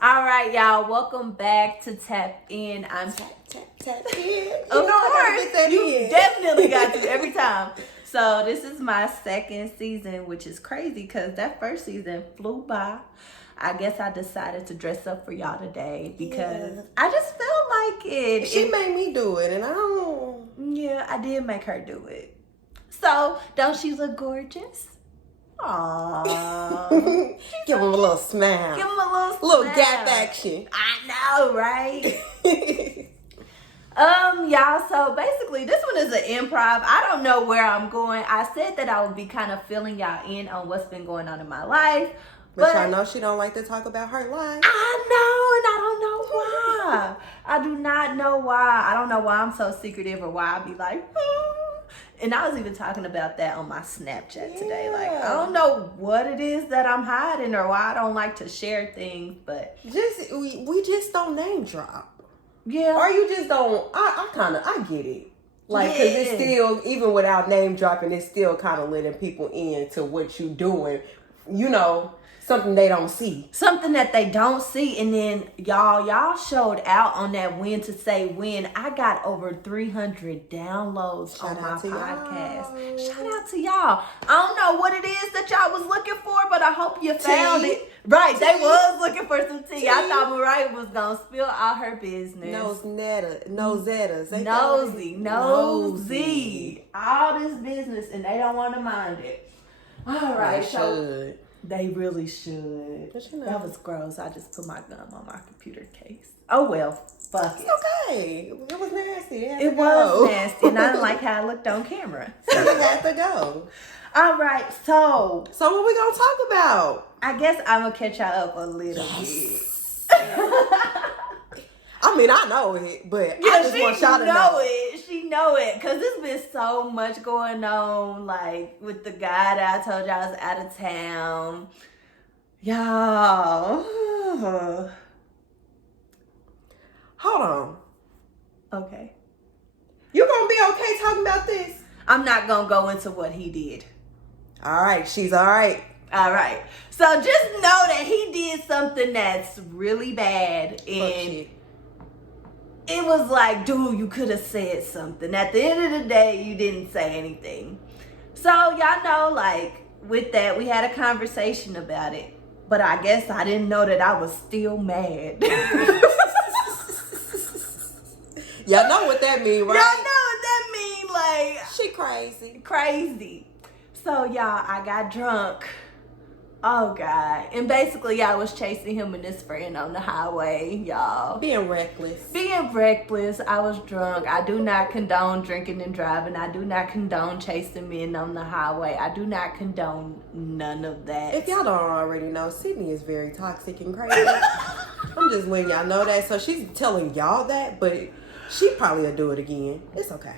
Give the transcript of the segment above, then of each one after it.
All right, y'all. Welcome back to Tap In. I'm Tap in. Of course, you in. definitely got to every time. So this is my second season, which is crazy because that first season flew by. I guess I decided to dress up for y'all today because I just felt like it. She made me do it, and I don't. Yeah, I did make her do it. So don't she look gorgeous? Aww. Give him a little smile. Give him a little smile. gap action. I know, right? Y'all, so basically this one is an improv. I don't know where I'm going. I said that I would be kind of filling y'all in on what's been going on in my life. But y'all know she don't like to talk about her life. I know, and I don't know why. I do not know why. I don't know why I'm so secretive or why I be like, And I was even talking about that on my Snapchat today. Like, I don't know what it is that I'm hiding or why I don't like to share things, but we just don't name drop. Yeah. Or you just don't. I get it. Like, because it's still, even without name dropping, it's still kind of letting people into what you doing. You know, something they don't see. Something that they don't see. And then y'all showed out on that Win to Say Win. I got over 300 downloads on my podcast. Y'all. Shout out to y'all. I don't know what it is that y'all was looking for, but I hope you found it. Right, they was looking for some tea. I thought Mariah was going to spill all her business. Nosettas. Nosy. All this business, and they don't want to mind it. All right, so they really should. But you know. That was gross. I just put my gum on my computer case. Oh well, fuck it. It's okay. It was nasty. It was nasty, and I didn't like how I looked on camera. So it had to go. All right, so what we gonna talk about? I guess I'm gonna catch y'all up a little bit. I mean, I know it, but Yeah, I just want y'all to know it. She know it, because there's been so much going on, like, with the guy that I told y'all was out of town. Y'all. Hold on. Okay. You gonna be okay talking about this? I'm not gonna go into what he did. All right, she's all right. All right. So just know that he did something that's really bad, and it was like, dude, you could have said something. At the end of the day, you didn't say anything. So y'all know, like, with that, we had a conversation about it. But I guess I didn't know that I was still mad. Y'all know what that mean, right? Y'all know what that mean, like, she crazy. Crazy. So y'all, I got drunk. Oh God. And basically y'all was chasing him and his friend on the highway, y'all. Being reckless. I was drunk. I do not condone drinking and driving. I do not condone chasing men on the highway. I do not condone none of that. If y'all don't already know, Sydney is very toxic and crazy. I'm just letting y'all know that. So she's telling y'all that, but she probably will do it again. It's okay.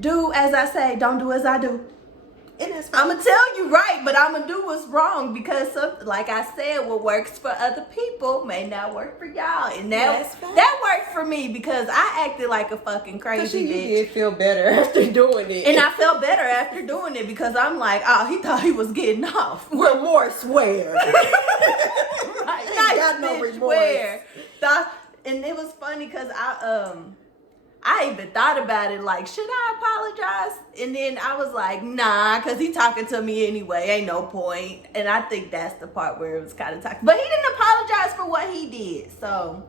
Do as I say, don't do as I do. I'm going to tell you right, but I'm going to do what's wrong because, like I said, what works for other people may not work for y'all. And that worked for me because I acted like a fucking crazy bitch. You did feel better after doing it. And I felt better after doing it because I'm like, oh, he thought he was getting off. Remorse where? Right. Nice, got no remorse. Where? And it was funny because I even thought about it, like, should I apologize? And then I was like, nah, because he talking to me anyway. Ain't no point. And I think that's the part where it was kind of toxic. But he didn't apologize for what he did, so.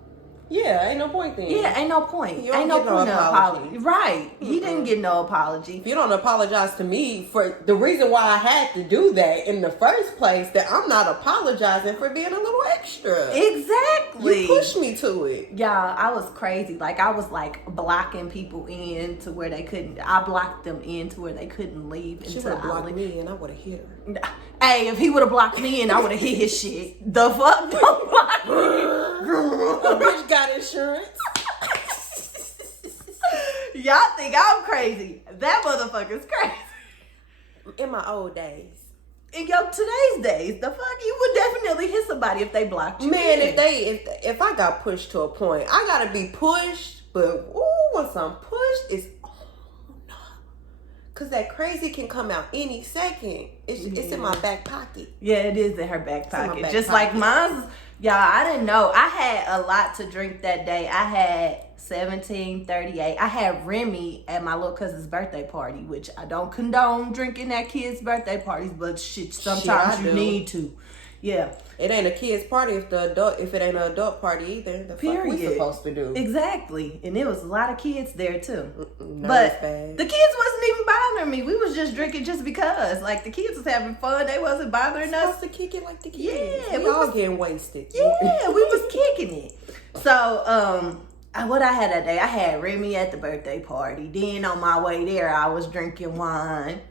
Yeah, ain't no point then. Yeah, ain't no point. Ain't no point in apology. Right. He didn't get no apology. If you don't apologize to me for the reason why I had to do that in the first place, that I'm not apologizing for being a little extra. Exactly. You pushed me to it. Yeah, I was crazy. Like, I was like blocking people in to where they couldn't. I blocked them in to where they couldn't leave. She would have blocked me and I would have hit her. Hey, if he would have blocked me in, I would have hit his shit. The fuck? Don't block me. A bitch got insurance. Y'all think I'm crazy. That motherfucker's crazy. In my old days. In your today's days, the fuck? You would definitely hit somebody if they blocked you. Man, if I got pushed to a point, I gotta be pushed, but once I'm pushed, it's because that crazy can come out any second. It's in my back pocket. Yeah, it is in her back pocket. Just like mine's Y'all, I didn't know. I had a lot to drink that day. I had 1738. I had Remy at my little cousin's birthday party, which I don't condone drinking at kids' birthday parties, but shit, sometimes you need to. Yeah. It ain't a kid's party if it ain't an adult party either. The fuck we supposed to do? Exactly. And there was a lot of kids there too. But the kids wasn't even bothering me. We was just drinking just because. Like, the kids was having fun. They wasn't bothering us. Supposed to kick it like the kids. Yeah. We all getting wasted. Yeah, we was kicking it. So, what I had that day, I had Remy at the birthday party. Then on my way there, I was drinking wine.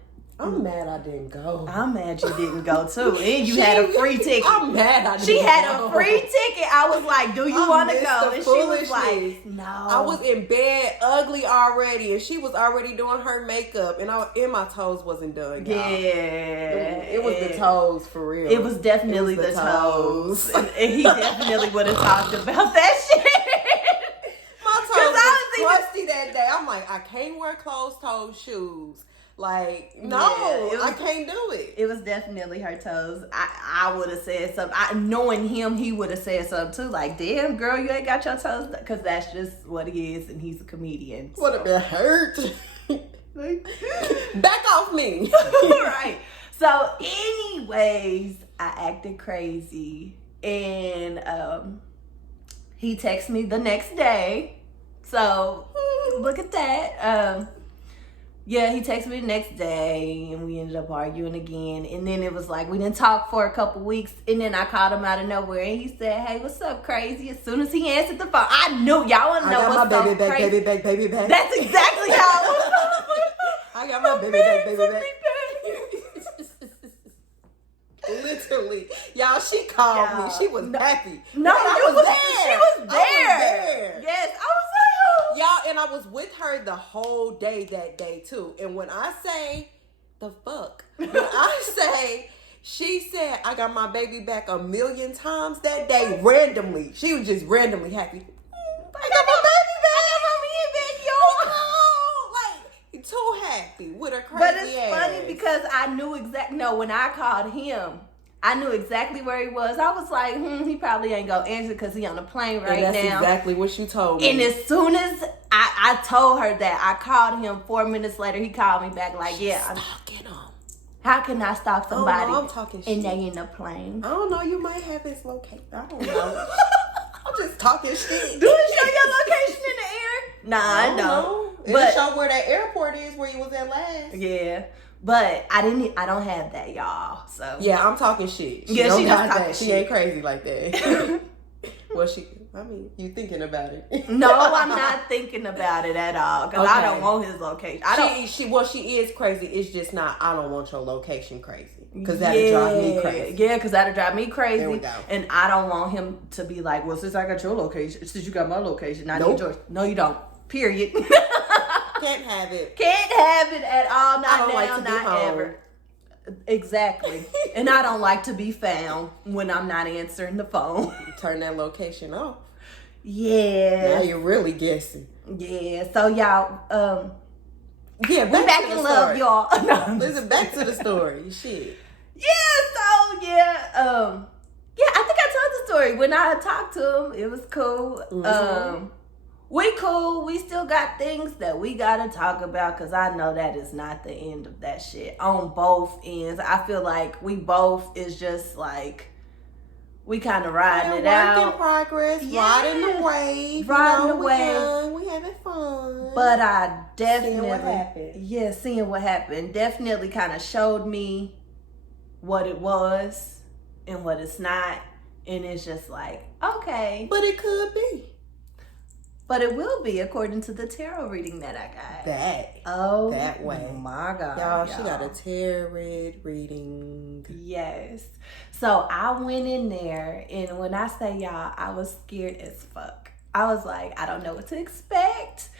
I'm mad I didn't go. I'm mad you didn't go too. And you had a free ticket. I'm mad I didn't go. She had a free ticket. I was like, do you want to go? And she was like, no. I was in bed ugly already, and she was already doing her makeup, and my toes wasn't done, y'all. Yeah. It was the toes, for real. It was definitely the toes. And he definitely would have talked about that shit. My toes was crusty that day. I'm like, I can't wear closed-toed shoes. Like, no, I can't do it. It was definitely her toes. I would have said something. Knowing him, he would have said something too. Like, damn, girl, you ain't got your toes. Because that's just what he is, and he's a comedian. Would have been hurt. Back off me. Right. So, anyways, I acted crazy. And he texted me the next day. So, look at that. Yeah, he texted me the next day, and we ended up arguing again. And then it was like, we didn't talk for a couple weeks, and then I called him out of nowhere, and he said, hey, what's up, crazy? As soon as he answered the phone, I knew. Y'all want to know what's so crazy. Baby back. That's exactly how it was. I got my baby back. Literally. Y'all, she called me. She was happy. No, I was there. She was there. I was there. Yes, I was like, oh. Y'all, and I was with her the whole day that day, too. And when I say, the fuck? When I say, she said, I got my baby back 1,000,000 times that day, randomly. She was just randomly happy. I got my baby back. I got my baby back, yo. Like, too happy with her crazy But it's ass. funny because I knew exactly, when I called him, I knew exactly where he was. I was like, he probably ain't gonna answer because he on the plane right and that's now. Exactly what you told me. And as soon as I told her that, I called him 4 minutes later. He called me back like, She's yeah. stalking him. How can I stalk somebody? Oh, no, I'm talking shit. And they in the plane. I don't know. You might have his location. I don't know. I'm just talking shit. Do it show your location in the air? Nah, I don't know. It'll show where that airport is where you was at last. Yeah. But I don't have that, y'all. So yeah, I'm talking shit. She just talking that. shit. She ain't crazy like that. Well, you thinking about it? No, I'm not thinking about it at all because I don't want his location. She is crazy. It's just not. I don't want your location crazy because that'll drive me crazy. Yeah, because that'll drive me crazy. There we go. And I don't want him to be like, well, since I got your location, since you got my location, I need yours. No, you don't. Period. Can't have it. Can't have it at all. Not now, like not ever. Exactly. And I don't like to be found when I'm not answering the phone. Turn that location off. Yeah. Now you're really guessing. Yeah. So y'all, yeah, we back in love, y'all. No, listen, back to the story. Shit. Yeah. So yeah, I think I told the story when I talked to him. It was cool. Mm-hmm. We cool. We still got things that we gotta talk about because I know that is not the end of that shit on both ends. I feel like we both is just like we kind of riding it out. Work in progress, riding the wave, riding the wave. Young, we having fun. But I definitely seeing what happened. Yeah, seeing what happened definitely kind of showed me what it was and what it's not, and it's just like okay, but it could be. But it will be according to the tarot reading that I got. That way. Oh my God. Y'all, she got a tarot reading. Yes. So I went in there, and when I say y'all, I was scared as fuck. I was like, I don't know what to expect.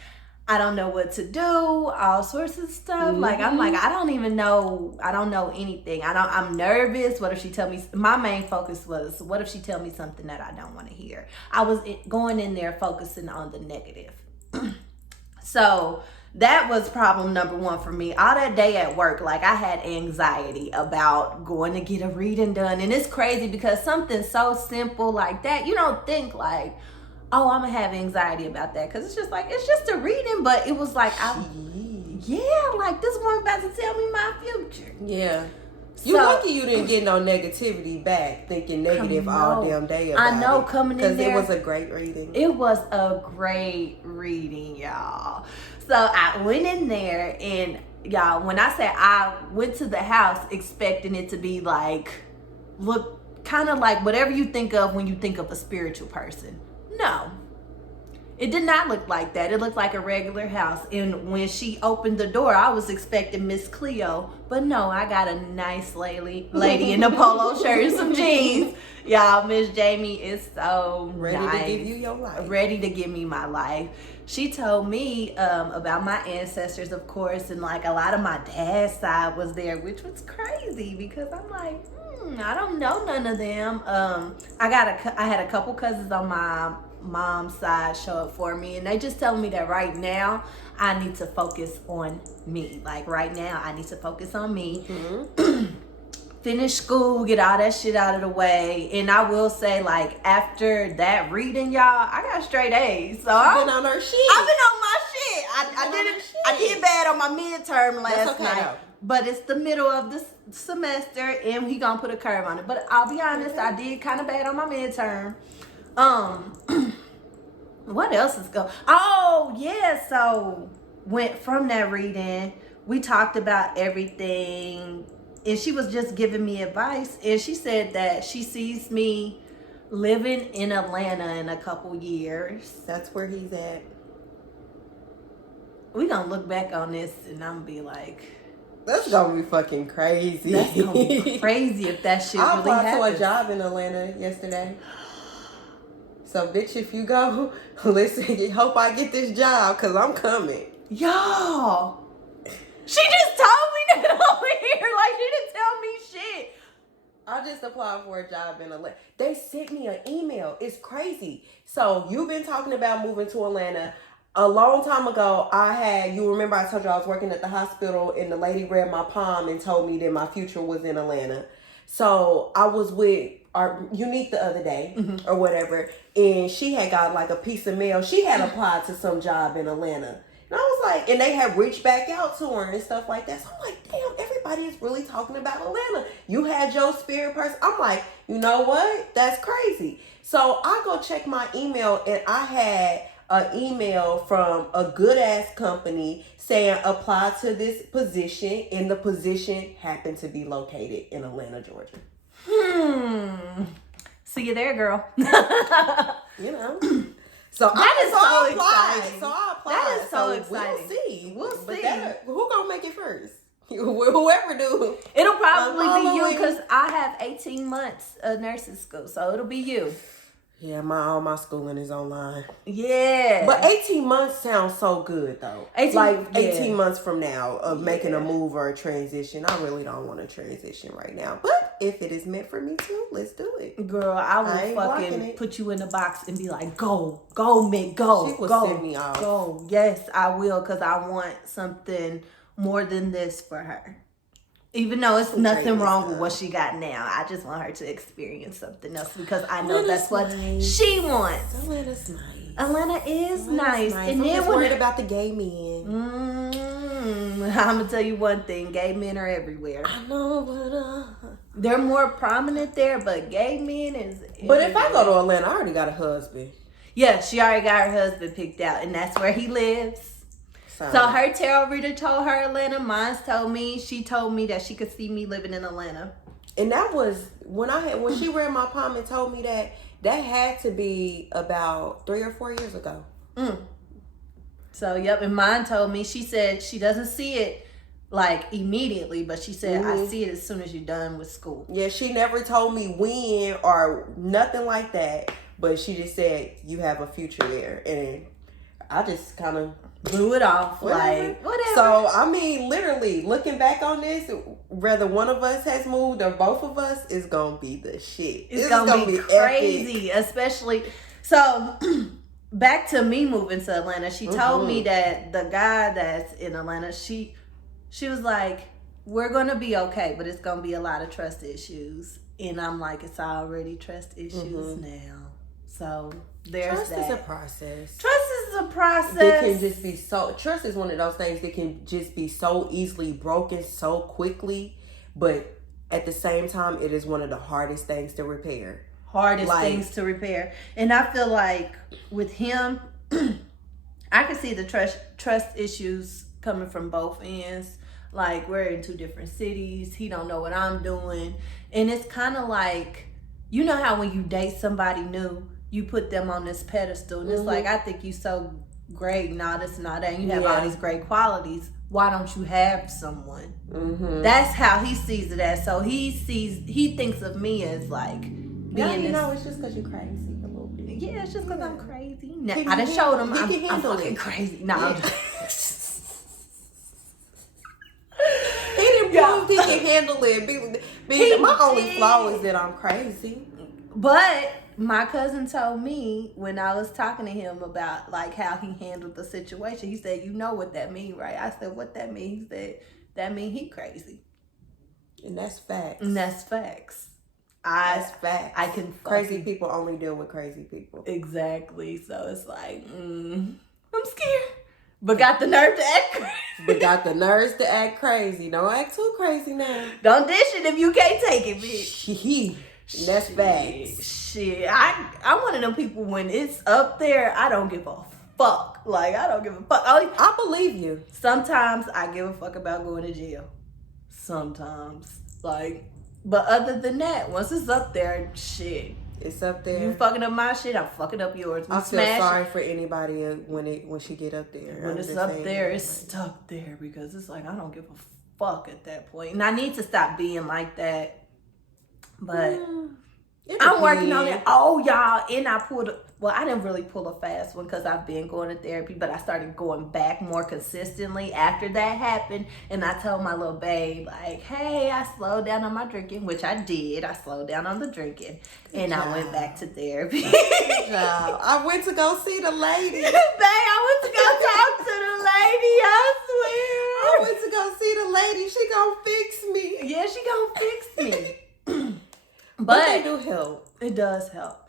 I don't know what to do. All sorts of stuff. Mm-hmm. Like, I'm like, I don't know anything. I'm nervous. What if she tell me, my main focus was, what if she tell me something that I don't want to hear? I was going in there focusing on the negative. So that was problem number one for me. All that day at work, like I had anxiety about going to get a reading done. And it's crazy because something so simple like that, you don't think like, oh, I'm gonna have anxiety about that. Cause it's just like, it's just a reading. But it was like, like this one about to tell me my future. Yeah. You lucky you didn't get no negativity back, thinking negative all damn day about it. I know, coming in there. Because it was a great reading. It was a great reading, y'all. So I went in there and, y'all, when I say I went to the house expecting it to be like, look, kind of like whatever you think of when you think of a spiritual person. No. It did not look like that. It looked like a regular house. And when she opened the door, I was expecting Miss Cleo. But no, I got a nice lady in a polo shirt and some jeans. Y'all, Miss Jamie is so ready nice. to give you your life. Ready to give me my life. She told me about my ancestors, of course. And like a lot of my dad's side was there, which was crazy. Because I'm like, I don't know none of them. I had a couple cousins on my mom's side show up for me, and they just telling me that right now I need to focus on me. Like right now I need to focus on me. Finish school, get all that shit out of the way. And I will say, like, after that reading, y'all, I got straight A's. So I've been on her shit. I've been on my shit. I did bad on my midterm last night. Though. But it's the middle of the semester and he gonna put a curve on it. But I'll be honest, I did kind of bad on my midterm. What else is going? Oh yeah, so went from that reading. We talked about everything, and she was just giving me advice. And she said that she sees me living in Atlanta in a couple years. That's where he's at. We gonna look back on this, and I'm gonna be like, that's gonna be fucking crazy. That's gonna be crazy if that shit really happens. I applied to a job in Atlanta yesterday. So, bitch, if you go, listen, hope I get this job, because I'm coming. Y'all. She just told me that over here. Like, she didn't tell me shit. I just applied for a job in Atlanta. They sent me an email. It's crazy. So, you've been talking about moving to Atlanta. A long time ago, you remember I told you I was working at the hospital, and the lady read my palm and told me that my future was in Atlanta. So, I was with our Unique the other day or whatever, and she had got like a piece of mail. She had applied to some job in Atlanta, and I was like, and they had reached back out to her and stuff like that. So I'm like, damn, everybody is really talking about Atlanta. You had your spirit person. I'm like, you know what? That's crazy. So I go check my email, and I had an email from a good ass company saying apply to this position, and the position happened to be located in Atlanta, Georgia. See you there, girl. You know. So that is so exciting. So I applied. That is so exciting. We'll see. Who gonna make it first? Whoever do. It'll probably be you, because I have 18 months of nursing school, so it'll be you. Yeah, all my schooling is online. Yeah. But 18 months sounds so good, though. 18 months from now of making a move or a transition. I really don't want to transition right now. But if it is meant for me to, let's do it. Girl, I will fucking put you in a box and be like, go, Mick, go, she will go, send me off. Go. Yes, I will, because I want something more than this for her. Even though it's nothing wrong with what she got now, I just want her to experience something else, because I know that's what she wants. Atlanta's nice. Atlanta is nice. And then worried about the gay men. I'm gonna tell you one thing: gay men are everywhere. I know, but they're more prominent there. But gay men is. But if I go to Atlanta, I already got a husband. Yeah, she already got her husband picked out, and that's where he lives. So her tarot reader told her Atlanta. Mine told me. She told me that she could see me living in Atlanta. And that was when she read my palm and told me that had to be about 3 or 4 years ago. So yep, and mine told me. She said she doesn't see it like immediately, but she said I see it as soon as you're done with school. Yeah, she never told me when or nothing like that, but she just said you have a future there, and I just kind of blew it off. Whatever. So, I mean, literally, looking back on this, whether one of us has moved or both of us, is going to be the shit. It's going to be crazy, epic. Especially. So, back to me moving to Atlanta, she told me that the guy that's in Atlanta, she was like, we're going to be okay, but it's going to be a lot of trust issues. And I'm like, it's already trust issues now. So there's trust that. is a process. Trust is a process. It can just be so. Trust is one of those things that can just be so easily broken so quickly, but at the same time, it is one of the hardest things to repair. Things to repair. And I feel like with him, I can see the trust issues coming from both ends. Like, we're in two different cities. He don't know what I'm doing. And it's kind of like, you know how when you date somebody new, you put them on this pedestal. And it's like, I think you so great and all this and all that. And you have all these great qualities. Why don't you have someone? That's how he sees it as. So he thinks of me as like being it's just because you're crazy a little bit. Yeah, it's just because I'm crazy. Now, I done showed him I'm fucking crazy. No, He didn't prove he can handle it. My only flaw is that I'm crazy. But my cousin told me when I was talking to him about like how he handled the situation, he said, you know what that mean, right? I said, what that mean? He said, that mean he crazy. And that's facts. That's facts. That's facts. I can crazy people only deal with crazy people. Exactly. So it's like, I'm scared. But got the nerve to act crazy. Don't act too crazy now. Don't dish it if you can't take it, bitch. That's facts. Shit. I'm one of them people when it's up there, I don't give a fuck. Like, I don't give a fuck. I believe you. Sometimes I give a fuck about going to jail. Sometimes. Like, but other than that, once it's up there, shit. It's up there. You fucking up my shit, I'm fucking up yours. I feel sorry for anybody when she get up there. When it's up there, it's stuck there because it's like I don't give a fuck at that point. And I need to stop being like that. But I'm working on it. Oh, y'all. And I didn't really pull a fast one because I've been going to therapy, but I started going back more consistently after that happened. And I told my little babe, like, hey, I slowed down on my drinking, which I did. I slowed down on the drinking. And I went back to therapy. I went to go see the lady. Babe, I went to go talk to the lady, I swear. I went to go see the lady. She gonna fix me. Yeah, she gonna fix me. But they do help. It does help.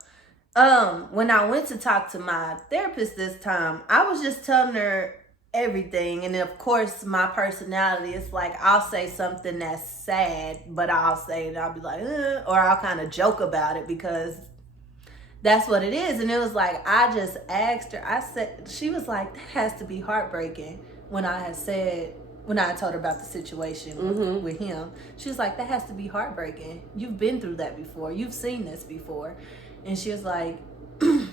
When I went to talk to my therapist this time, I was just telling her everything. And of course, my personality is like, I'll say something that's sad, but I'll say it, I'll be like, or I'll kind of joke about it because that's what it is. And it was like, I just asked her, she was like, that has to be heartbreaking when I told her about the situation with him. She was like, that has to be heartbreaking. You've been through that before. You've seen this before. And she was like, a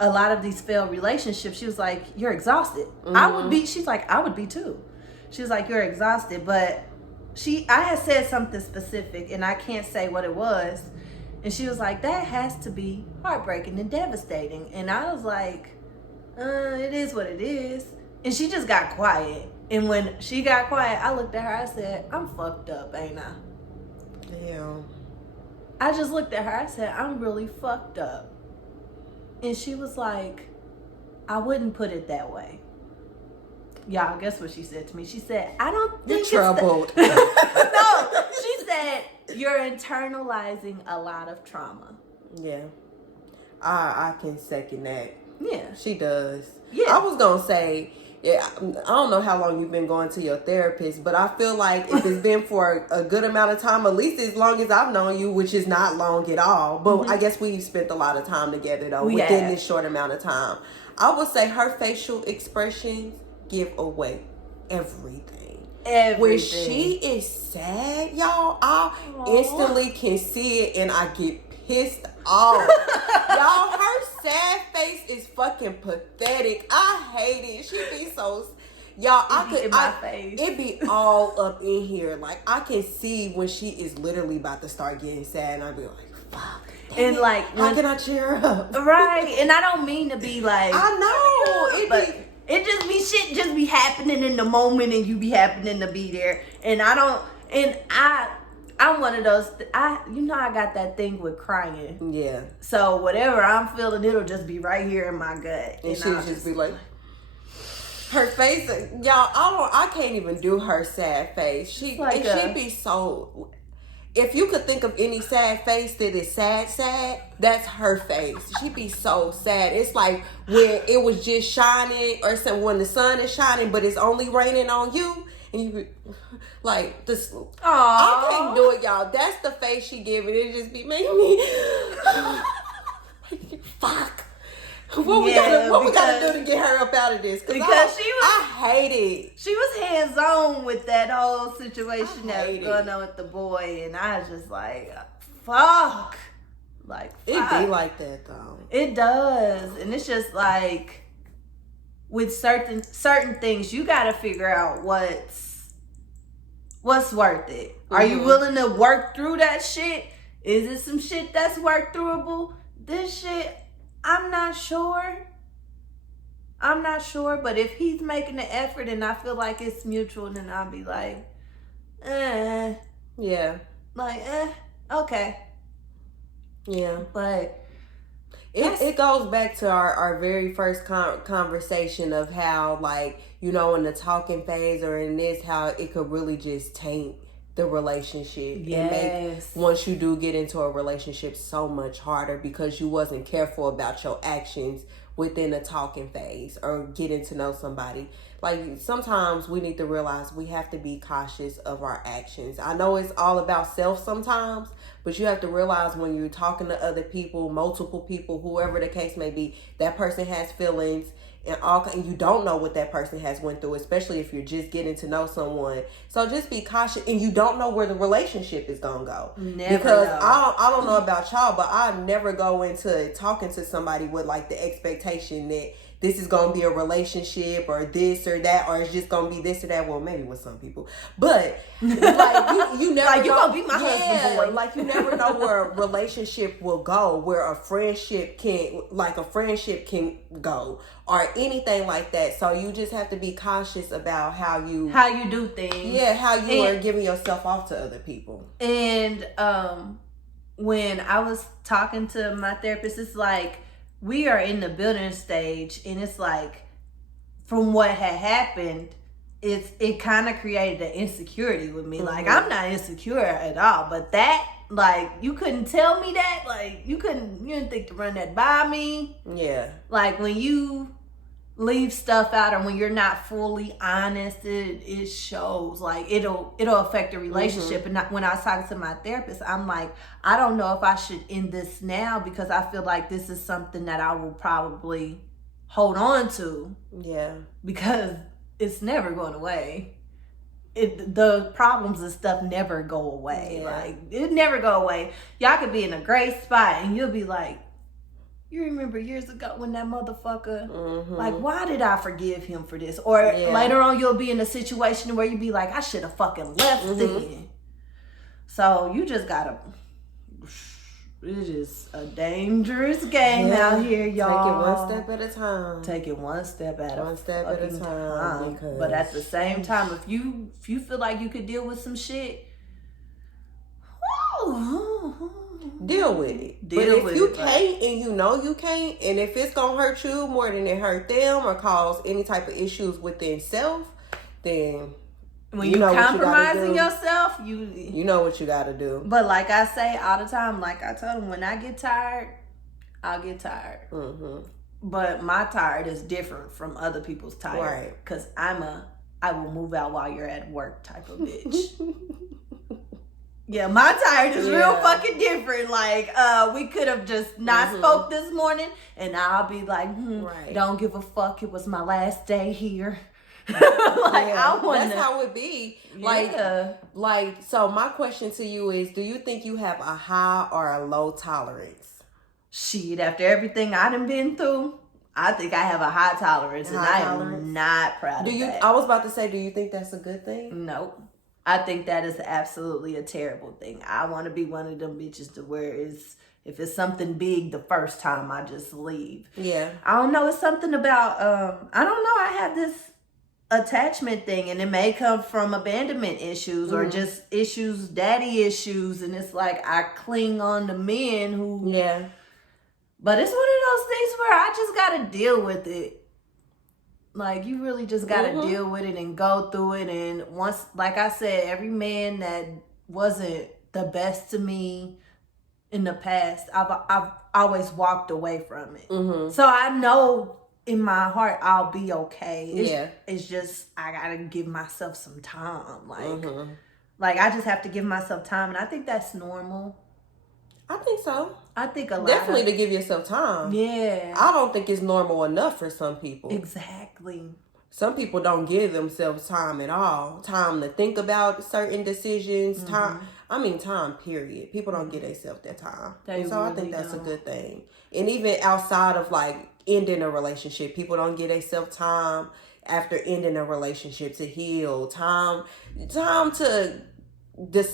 lot of these failed relationships, she was like, you're exhausted. She's like, I would be too. She was like, you're exhausted. But I had said something specific and I can't say what it was. And she was like, that has to be heartbreaking and devastating. And I was like, it is what it is. And she just got quiet. And when she got quiet, I looked at her, I said, I'm fucked up, ain't I? Damn. I just looked at her, I said, I'm really fucked up. And she was like, I wouldn't put it that way. Y'all, guess what she said to me? She said, I don't think you're troubled. No, she said, you're internalizing a lot of trauma. Yeah. I can second that. Yeah. She does. Yeah. I was going to say, I don't know how long you've been going to your therapist, but I feel like if it's been for a good amount of time, at least as long as I've known you, which is not long at all, but I guess we've spent a lot of time together though, within this short amount of time. I would say her facial expressions give away everything. When she is sad, y'all, I instantly can see it and I get pissed off. Y'all, her sad face is fucking pathetic. I hate it. She be so... Y'all, it be all up in here. Like, I can see when she is literally about to start getting sad and I be like, fuck. And like, how can I cheer her up? Right. And I don't mean to be like... I know. It just be shit just be happening in the moment and you be happening to be there. And I I'm one of those. I got that thing with crying. Yeah. So whatever I'm feeling, it'll just be right here in my gut, and she'll just be like, her face, y'all. I can't even do her sad face. She'd be so. If you could think of any sad face that is sad, that's her face. She'd be so sad. It's like when it was just shining, or when the sun is shining, but it's only raining on you, and you be like this. Aww. I can't do it, y'all. That's the face she give it. It just be making me. Fuck. What we gotta do to get her up out of this? Because I hate it. She was hands on with that whole situation that was going on with the boy, and I was just like, fuck. Like, fuck. It be like that though. It does, and it's just like with certain things, you gotta figure out what's worth it. Mm-hmm. Are you willing to work through that shit? Is it some shit that's work throughable? This shit, I'm not sure, but if he's making the effort and I feel like it's mutual, then I'll be like, yeah, like, okay, yeah. But it goes back to our very first conversation of how, like, you know, in the talking phase or in this, how it could really just taint the relationship. Yes. And make, once you do get into a relationship, so much harder because you wasn't careful about your actions within the talking phase or getting to know somebody. Like, sometimes we need to realize we have to be cautious of our actions. I know it's all about self sometimes, but you have to realize when you're talking to other people, multiple people, whoever the case may be, that person has feelings. And you don't know what that person has went through, especially if you're just getting to know someone. So just be cautious, and you don't know where the relationship is gonna go. Never because know. I don't know about y'all, but I never go into talking to somebody with like the expectation that this is gonna be a relationship or this or that, or it's just gonna be this or that. Well, maybe with some people, but like you never like, you gonna be my husband, boy. Like, you never know where a relationship will go, where a friendship can go, or anything like that. So you just have to be cautious about how you do things. Yeah, how you are giving yourself off to other people. And when I was talking to my therapist, it's like, we are in the building stage, and it's like, from what had happened, it kind of created an insecurity with me. Mm-hmm. Like, I'm not insecure at all, but that, like, you couldn't tell me that. Like, you didn't think to run that by me. Yeah. Like, when you leave stuff out or when you're not fully honest, it shows. Like, it'll affect the relationship. Mm-hmm. And when I was talking to my therapist, I'm like, I don't know if I should end this now, because I feel like this is something that I will probably hold on to. Yeah. Because it's never going away. The problems and stuff never go away. Yeah. Like, it never go away. Y'all could be in a great spot and you'll be like, you remember years ago when that motherfucker, like, why did I forgive him for this? Or later on, you'll be in a situation where you be like, I should have fucking left then. So you just gotta, it is a dangerous game out here, y'all. Take it one step at a time. Take it one step at a time. But at the same time, if you feel like you could deal with some shit, deal with it. But if you can't, and you know you can't, and if it's gonna hurt you more than it hurt them or cause any type of issues within self, then when you compromising yourself, you know what you gotta do. But like I say all the time, like I told them, when I get tired, I'll get tired. But my tired is different from other people's tired. Right. Because I will move out while you're at work type of bitch. Yeah, my tired is real fucking different. Like, we could have just not spoke this morning, and I'll be like, don't give a fuck. It was my last day here. I want. That's how it be. Like, so my question to you is: do you think you have a high or a low tolerance? Shit, after everything I done been through, I think I have a high tolerance, and I am not proud of that. I was about to say, do you think that's a good thing? Nope. I think that is absolutely a terrible thing. I want to be one of them bitches to where if it's something big the first time, I just leave. Yeah. I don't know. It's something about, I don't know. I have this attachment thing, and it may come from abandonment issues or just issues, daddy issues, and it's like I cling on to men who but it's one of those things where I just gotta deal with it. Like, you really just gotta deal with it and go through it. And once, like I said, every man that wasn't the best to me in the past, I've always walked away from it. So I know in my heart I'll be okay. It's just I gotta give myself some time. Like I just have to give myself time, and I think that's normal. I think so. I think a lot. Definitely to give yourself time. Yeah. I don't think it's normal enough for some people. Exactly. Some people don't give themselves time at all. Time to think about certain decisions. Time, period. People don't give themselves that time. So I think that's a good thing. And even outside of like ending a relationship, people don't give themselves time after ending a relationship to heal. Time to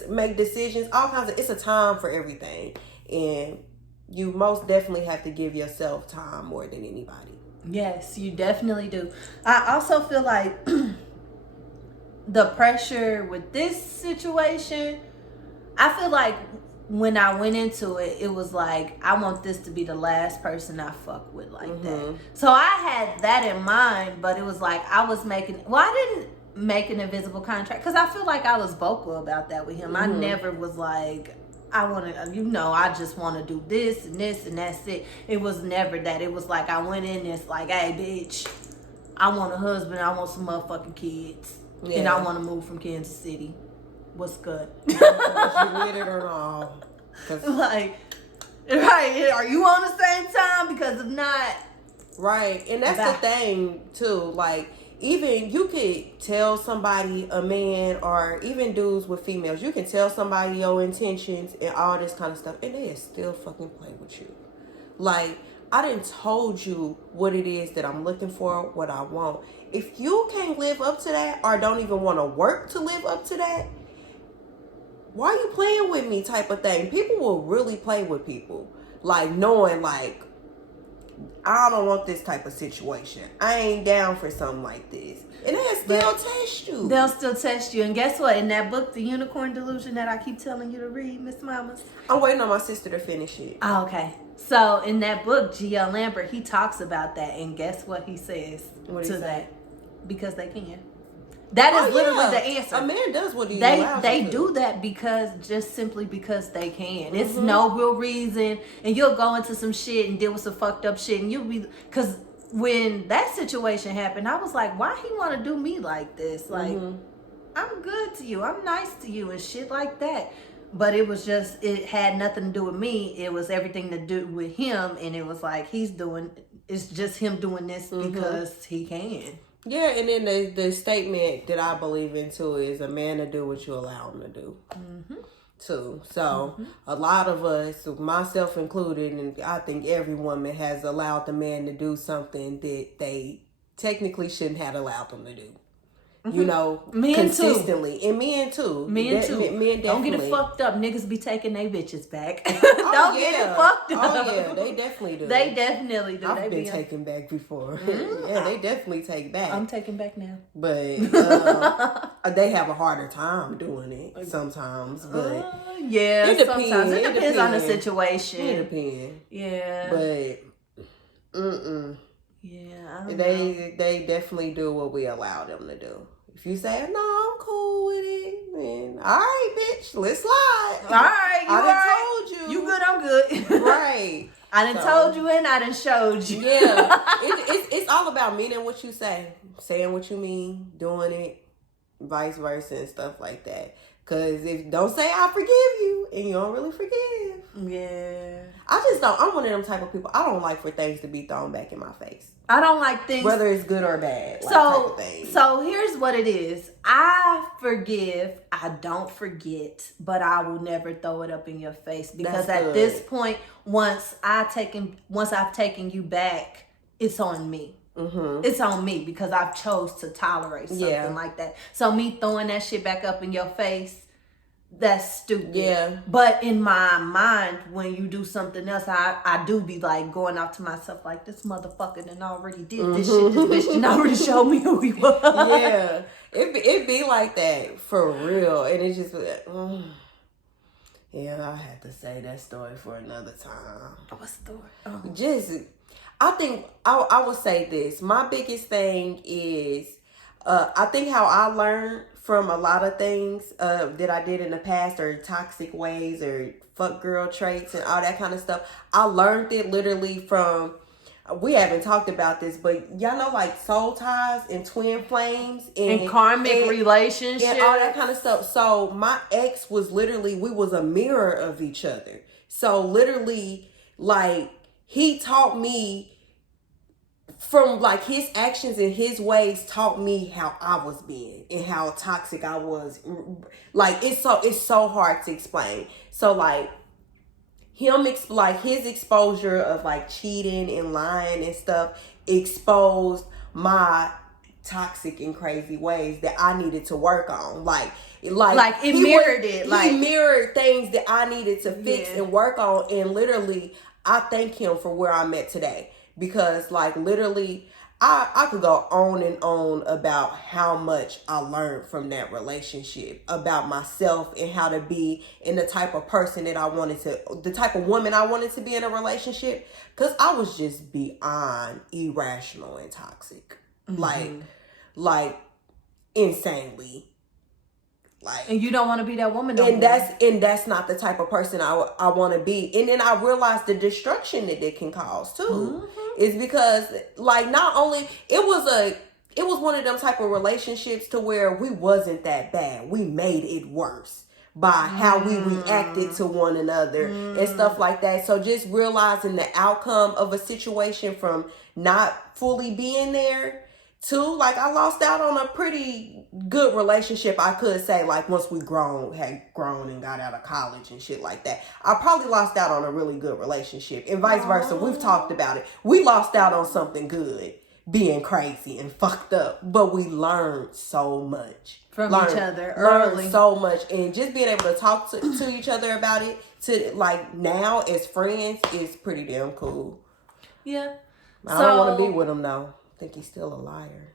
make decisions. All kinds of. It's a time for everything, and you most definitely have to give yourself time more than anybody. Yes, you definitely do. I also feel like the pressure with this situation, I feel like when I went into it, it was like, I want this to be the last person I fuck with like that. So I had that in mind, but it was like I didn't make an invisible contract because I feel like I was vocal about that with him. I never was like, I just want to do this and this and that's it. It was never that. It was like I went in and it's like, hey, bitch, I want a husband. I want some motherfucking kids. And I want to move from Kansas City. What's good? You with it or not? Like, right, are you on the same time? Because if not. Right, and that's the thing, too. Like, even you could tell somebody, a man, or even dudes with females, you can tell somebody your intentions and all this kind of stuff, and they still fucking play with you. Like, I done told you what it is that I'm looking for, what I want. If you can't live up to that, or don't even want to work to live up to that, why are you playing with me type of thing? People will really play with people. Like, knowing, like, I don't want this type of situation. I ain't down for something like this. And they'll still test you. They'll still test you. And guess what? In that book, The Unicorn Delusion, that I keep telling you to read, Miss Mamas. I'm waiting on my sister to finish it. Oh, okay. So, in that book, G.L. Lambert, he talks about that. And guess what he says to that? Because they can. That is literally the answer. A man does what they do that simply because they can. It's no real reason, and you'll go into some shit and deal with some fucked up shit, and you'll be, because when that situation happened, I was like, why he want to do me like this? Like, I'm good to you, I'm nice to you, and shit like that. But it was just, it had nothing to do with me. It was everything to do with him, and it was like it's just him doing this because he can. Yeah, and then the statement that I believe in too is a man to do what you allow him to do. Too. So a lot of us, myself included, and I think every woman has allowed the man to do something that they technically shouldn't have allowed them to do. You know, men consistently. Too. And men too. Men too. Men don't get it fucked up. Niggas be taking their bitches back. Don't get it fucked up. Oh yeah, they definitely do. They definitely do. I've been taken back before. Yeah, they definitely take back. I'm taking back now. But they have a harder time doing it sometimes. But yeah, it depends. Sometimes it depends on the situation. It depends. Yeah. But yeah, they definitely do what we allow them to do. If you say, no, I'm cool with it, then all right, bitch, let's slide. All right, I done told you. You good, I'm good. Right. I done told you and I done showed you. Yeah. It's all about meaning what you say, saying what you mean, doing it, vice versa and stuff like that. Because don't say I forgive you and you don't really forgive. Yeah. I'm one of them type of people. I don't like for things to be thrown back in my face. I don't like things. Whether it's good or bad. So here's what it is. I forgive. I don't forget. But I will never throw it up in your face. Because at this point, once I've taken you back, it's on me. It's on me because I've chose to tolerate something like that. So me throwing that shit back up in your face, that's stupid. Yeah. But in my mind, when you do something else, I do be like going out to myself like, this motherfucker done already did this shit. This bitch done already showed me who he was. Yeah. It be like that for real. And it's just yeah, I had to say that story for another time. What story? Just I think I would say this. My biggest thing is I think how I learned from a lot of things that I did in the past, or toxic ways, or fuck girl traits and all that kind of stuff. I learned it literally from, we haven't talked about this, but y'all know, like, soul ties and twin flames and karmic relationships and all that kind of stuff. So my ex was literally, we was a mirror of each other. So literally, like, he taught me from, like, his actions and his ways taught me how I was being and how toxic I was. Like, it's so hard to explain. So, like, his exposure of, like, cheating and lying and stuff exposed my toxic and crazy ways that I needed to work on. Like it mirrored it. He mirrored things that I needed to fix and work on. And literally, I thank him for where I'm at today. Because, like, literally, I could go on and on about how much I learned from that relationship, about myself and how to be, and the type of person that the type of woman I wanted to be in a relationship. Because I was just beyond irrational and toxic. Mm-hmm. Like insanely. Like, and you don't want to be that woman no and more. That's not the type of person I want to be. And then I realized the destruction that it can cause too. Mm-hmm. Is because, like, not only it was one of them type of relationships to where we wasn't that bad, we made it worse by how we reacted to one another and stuff like that. So just realizing the outcome of a situation from not fully being there. Too, like, I lost out on a pretty good relationship, I could say, like, once we had grown and got out of college and shit like that. I probably lost out on a really good relationship, and vice versa. We've talked about it. We lost out on something good, being crazy and fucked up, but we learned so much from each other early. Learned so much, and just being able to talk to each other about it, to, like, now as friends, is pretty damn cool. Yeah. I don't want to be with him, though. I think he's still a liar.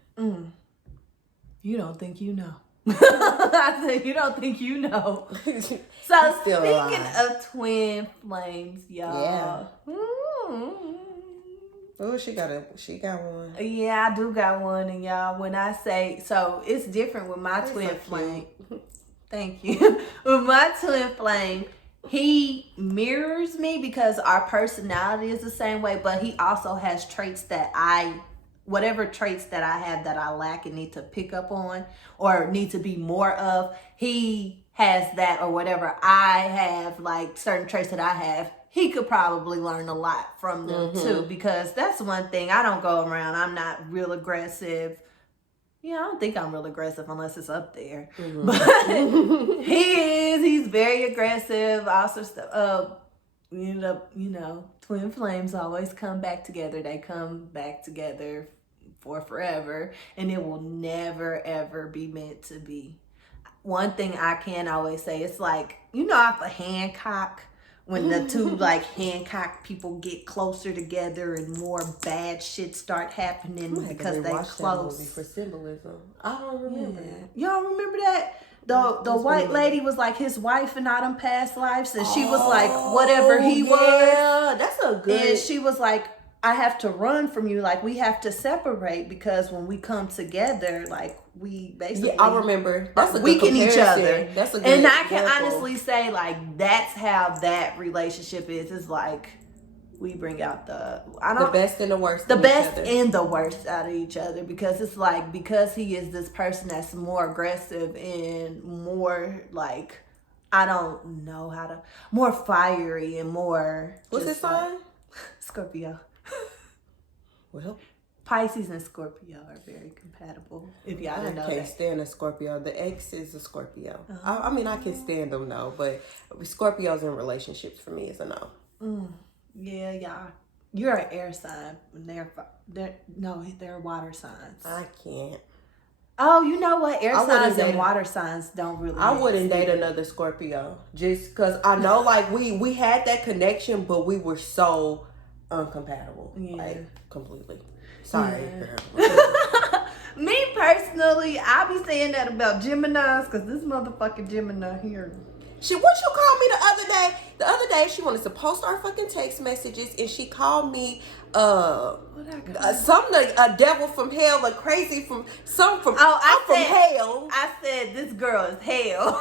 You don't think you know. I said, you don't think you know. So speaking of twin flames, y'all. Yeah. Oh, she got one. Yeah, I do got one, and y'all, when I say, so it's different with my twin flame. Thank you. With my twin flame, he mirrors me because our personality is the same way, but he also has traits that whatever traits that I have that I lack and need to pick up on or need to be more of, he has that, or whatever I have, like certain traits that I have, he could probably learn a lot from them too, because that's one thing. I don't go around, I'm not real aggressive. Yeah, I don't think I'm real aggressive unless it's up there. But he's very aggressive, also stuff. Twin flames always come back together. They come back together for forever, and it will never ever be meant to be. One thing I can always say, it's like, off of Hancock, when the two like Hancock people get closer together and more bad shit start happening because they close. That movie for symbolism. I don't remember that. Y'all remember that? The white lady was like his wife in Autumn Past Lives, and she was like whatever he was. Yeah, that's a good. And she was like, I have to run from you. Like, we have to separate because when we come together, like, we basically I remember. That's a weaken good each other. That's a good and I can example. honestly say, like, that's how that relationship is. It's like we bring out the best and the worst. The best and the worst out of each other, because it's like, because he is this person that's more aggressive and more like, I don't know how to, more fiery and more. What's his sign? Scorpio. Well, Pisces and Scorpio are very compatible. If y'all didn't know that. I can't stand a Scorpio. The ex is a Scorpio. I mean, I can stand them, though, but Scorpios in relationships for me is a no. Yeah, y'all. You're an air sign. They're water signs. I can't. Oh, you know what? Air I wouldn't signs and date- water signs don't really. I wouldn't mix date either. another Scorpio just because I know like we had that connection, but we were so uncompatible, like completely. Sorry, girl. Me personally, I be saying that about Geminis because this motherfucking Gemini here. What you called me the other day? The other day she wanted to post our fucking text messages and she called me something like a devil from hell, a crazy from some from I'm from hell. I said this girl is hell.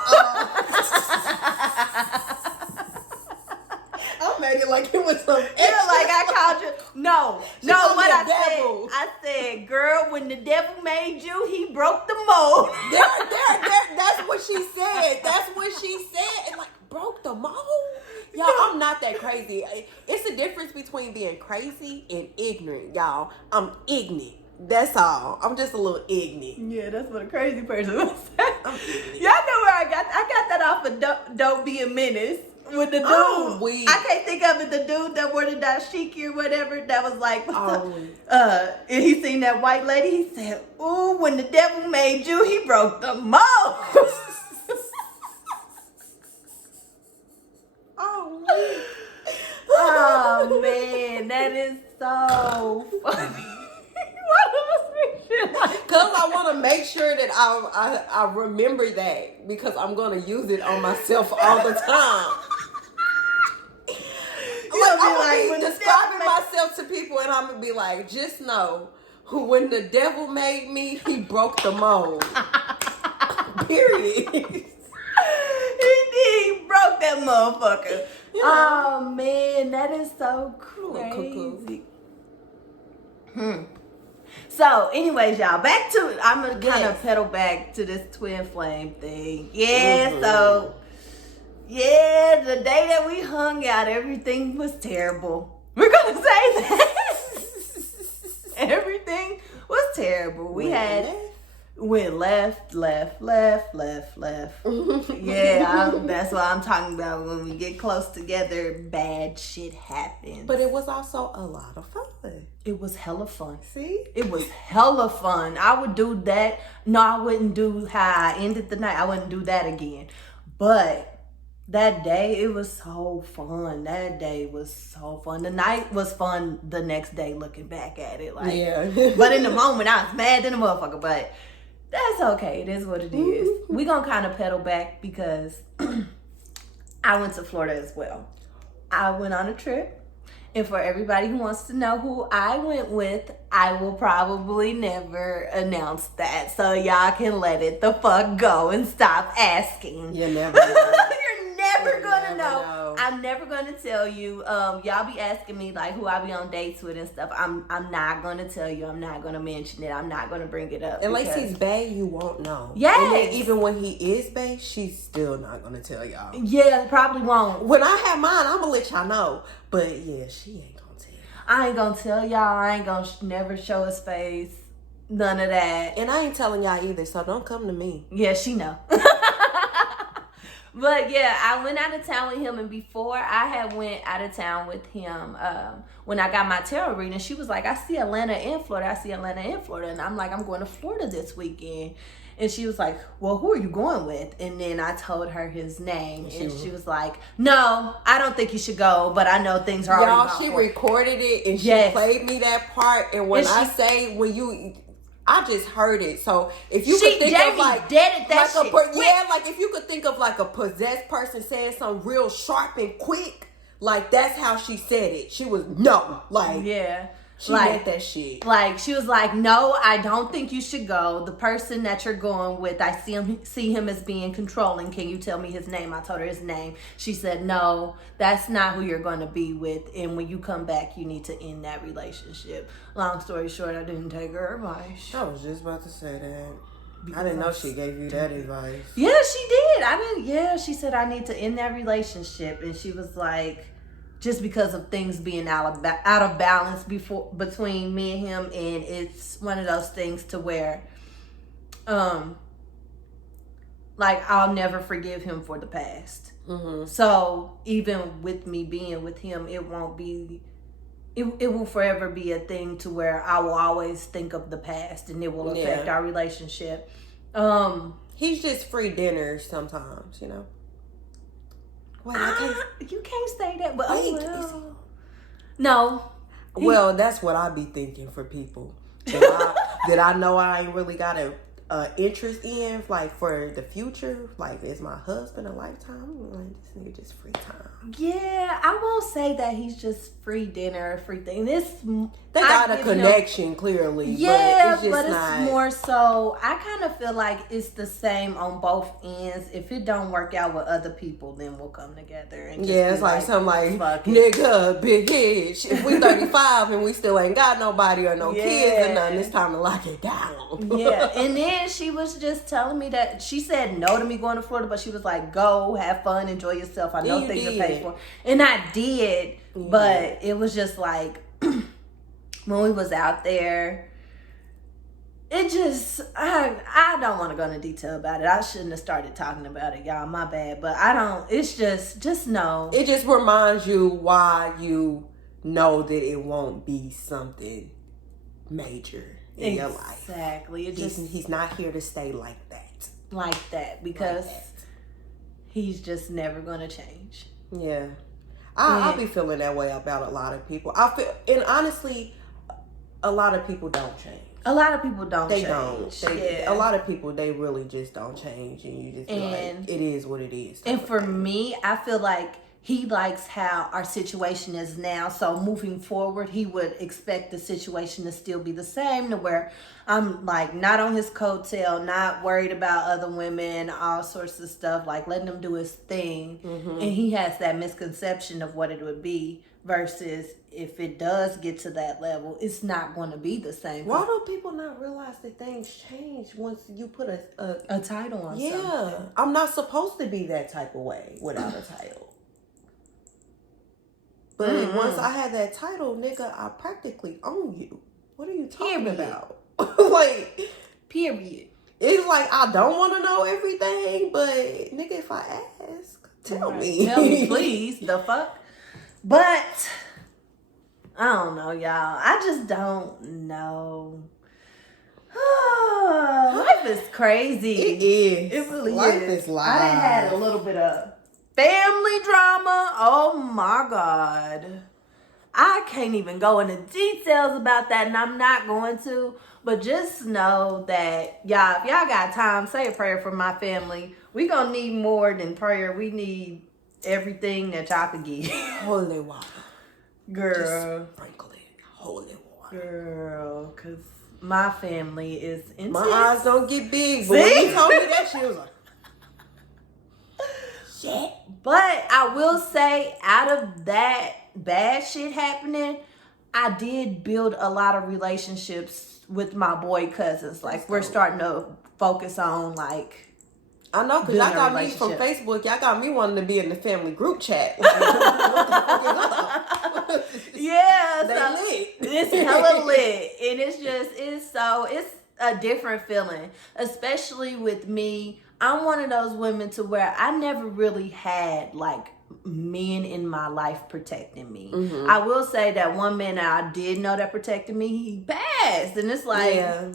I made it like it was some extra. Yeah, like I called you. No, what I devil. said. I said, girl, when the devil made you, he broke the mold. That's what she said. That's what she said. And like, broke the mold? Y'all, I'm not that crazy. It's a difference between being crazy and ignorant, y'all. I'm ignorant. That's all. I'm just a little ignorant. Yeah, that's what a crazy person would say. Y'all know where I got that off of Don't Be a Menace. With the dude, I can't think of it. The dude that wore the dashiki or whatever, that was like, and he seen that white lady. He said, "Ooh, when the devil made you, he broke the mold." Oh man, that is so funny. Because I want to make sure that I remember that because I'm going to use it on myself all the time. I'm going to be describing myself to people and I'm going to be like, just know, when the devil made me, he broke the mold. Period. He broke that motherfucker. Yeah. Oh man, that is so crazy. So, anyways, y'all, back to I'm gonna kind of pedal back to this twin flame thing. Yeah, so the day that we hung out, everything was terrible. We're gonna say that. Everything was terrible. We went left. Yeah, that's what I'm talking about. When we get close together, bad shit happens. But it was also a lot of fun. It was hella fun. See? It was hella fun. I would do that. No, I wouldn't do how I ended the night. I wouldn't do that again. But that day, it was so fun. That day was so fun. The night was fun the next day looking back at it. Like, yeah. But in the moment, I was mad than a motherfucker. But that's okay. It is what it is. We're going to kind of pedal back because I went to Florida as well. I went on a trip. And for everybody who wants to know who I went with, I will probably never announce that. So y'all can let it the fuck go and stop asking. You never know. You're never going to know. I'm never going to tell you. Y'all be asking me like who I be on dates with and stuff. I'm not going to tell you. I'm not going to mention it. I'm not going to bring it up. Unless he's bae, you won't know. Yes. And even when he is bae, she's still not going to tell y'all. Yeah, probably won't. When I have mine, I'm going to let y'all know. But yeah, she ain't going to tell. I ain't going to tell y'all. I ain't going to never show his face. None of that. And I ain't telling y'all either, so don't come to me. Yeah, she know. But yeah, I went out of town with him, and before I had went out of town with him, when I got my tarot reading, she was like, I see Atlanta and Florida. And I'm like, I'm going to Florida this weekend. And she was like, well, who are you going with? And then I told her his name. And she was like, no, I don't think you should go, but I know things are already Y'all, she recorded it and she played me that part. And when I just heard it. So if you could think of like if you could think of like a possessed person saying something real sharp and quick, like that's how she said it. She was she meant that shit. Like she was like, no, I don't think you should go. The person that you're going with, I see him as being controlling. Can you tell me his name? I told her his name. She said, no, that's not who you're going to be with. And when you come back, you need to end that relationship. Long story short, I didn't take her advice. I was just about to say that. I didn't know she gave you that advice. Yeah, she did. Yeah, she said I need to end that relationship. And she was like, just because of things being out of balance between me and him, and it's one of those things to where, like I'll never forgive him for the past. Mm-hmm. So even with me being with him, it won't be it will forever be a thing to where I will always think of the past and it will affect our relationship. He's just free dinners sometimes, you know. Wait, you can't say that, but no. Well, that's what I be thinking for people that I know I ain't really got a interest in, like for the future. Like, is my husband a lifetime? I'm like, this nigga just free time. Yeah, I won't say that he's just free dinner, free thing. They got a connection, clearly. Yeah, but it's more so. I kind of feel like it's the same on both ends. If it don't work out with other people, then we'll come together and just it's like something like, nigga, big head. If we 35 and we still ain't got nobody or no kids or nothing, it's time to lock it down. Yeah, and then she was just telling me that she said no to me going to Florida, but she was like, go, have fun, enjoy yourself. I know things are paid for. And I did, but it was just like, when we was out there, it just, I don't want to go into detail about it. I shouldn't have started talking about it, y'all. My bad. But I don't, it's just know. It just reminds you why you know that it won't be something major in your life. Exactly. He's not here to stay like that. Like that. Because he's just never going to change. Yeah. I'll be feeling that way about a lot of people. And honestly, a lot of people don't change. A lot of people don't change. A lot of people, they really just don't change. And you just be like, it is what it is. And for me, I feel like he likes how our situation is now. So moving forward, he would expect the situation to still be the same, to where I'm like not on his coattail, not worried about other women, all sorts of stuff, like letting him do his thing. Mm-hmm. And he has that misconception of what it would be versus if it does get to that level, it's not going to be the same. Why do people not realize that things change once you put a title on something? Yeah, I'm not supposed to be that type of way without a title. But once I had that title, nigga, I practically own you. What are you talking about? Like, period. It's like, I don't want to know everything, but nigga, if I ask, tell me. Tell me, please. The fuck? But, I don't know, y'all. I just don't know. Life is crazy. It is. It really Life is. is life. I done had a little bit of family drama. Oh my God. I can't even go into details about that, and I'm not going to. But just know that, y'all, if y'all got time, say a prayer for my family. We gonna need more than prayer. We need everything that y'all can give. Holy water. Girl. Just sprinkle it. Holy water. Girl, because my family is intense. My eyes don't get big, but when you told me that, she was like, shit. But I will say, out of that bad shit happening, I did build a lot of relationships with my boy cousins. Like, we're starting to focus on, like, I know, because y'all got me from Facebook. Y'all got me wanting to be in the family group chat. Yeah, they lit. It's hella lit. And it's a different feeling. Especially with me. I'm one of those women to where I never really had, like, men in my life protecting me. Mm-hmm. I will say that one man that I did know that protected me, he passed. And it's like... Yeah.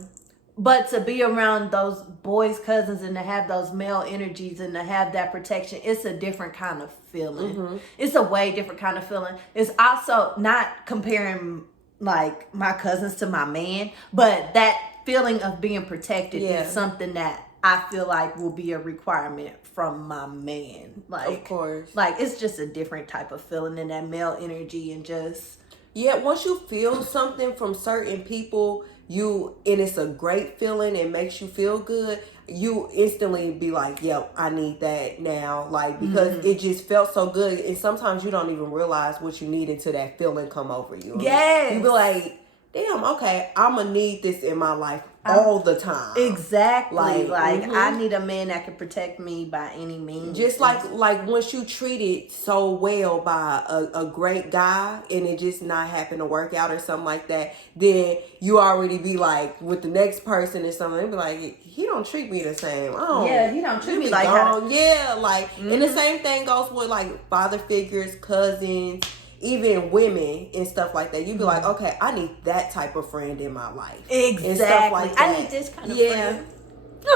But to be around those boys' cousins and to have those male energies and to have that protection, it's a different kind of feeling. Mm-hmm. It's a way different kind of feeling. It's also not comparing like my cousins to my man, but that feeling of being protected is something that I feel like will be a requirement from my man. Like, of course. Like, it's just a different type of feeling in that male energy and just... Yeah, once you feel something from certain people, and it's a great feeling, it makes you feel good, you instantly be like, yep, I need that now. Like, because it just felt so good. And sometimes you don't even realize what you need until that feeling come over you. Yes. You be like, damn, okay, I'm going to need this in my life all the time. Exactly. Like I need a man that can protect me by any means. Just like once you treated so well by a great guy and it just not happen to work out or something like that, then you already be like with the next person or something, they be like, he don't treat me the same. Oh, yeah, he don't treat me like that. Yeah, like and the same thing goes with like father figures, cousins. even women and stuff like that. You'd be like, okay, I need that type of friend in my life. Exactly. And stuff like that. I need this kind of friend.